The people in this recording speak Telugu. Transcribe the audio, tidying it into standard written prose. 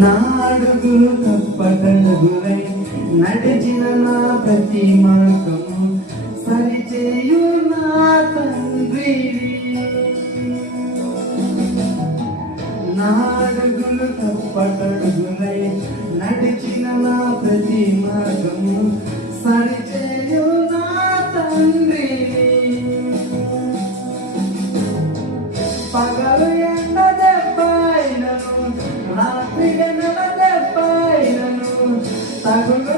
నా అడుగులు తప్పటడుగులై నడిచిన నా ప్రతి మార్గము సరిచేయు నా తండ్రి. నా అడుగులు తప్పటడుగులై నడిచిన నా ప్రతి మార్గము సరిచేయు నా తండ్రి. పగలు ఎండ దెబ్బైనను రాత్రి గనల దెబ్బైనను తగులు